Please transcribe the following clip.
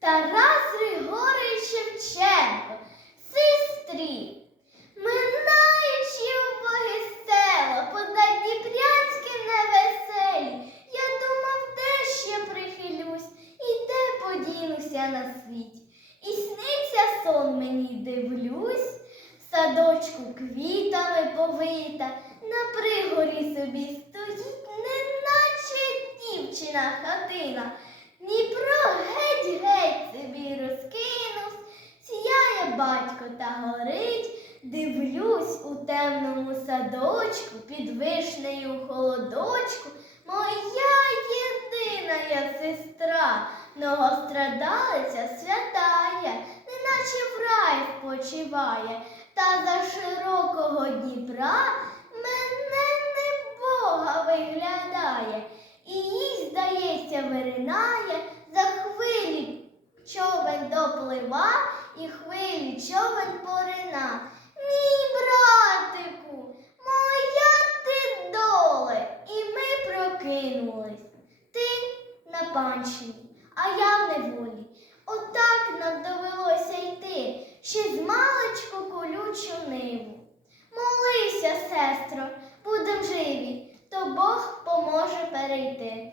Тарас Григорій Шевченко, сестрі, минаючи убогі села, поза Дніпрянським невеселі, я думав, де ж я прихилюсь, і де подінуся на світ. І сниться сон мені дивлюсь, в садочку квітами повита, на пригорі собі стоїть, неначе дівчина хатина. Батько та горить, дивлюсь у темному садочку, під вишнею холодочку, моя єдина я сестра, многострадалиця святая, неначе в рай спочиває, та за широкого Дніпра мене не Бога виглядає. І їй, здається, виринає, за хвилі човен доплива, і хвилі човен порина. Мій братику, моя ти доле, і ми прокинулись. Ти на панщині, а я в неволі. Отак нам довелося йти, ще з маличку колючу ниву. Молися, сестро, будем живі, то Бог поможе перейти.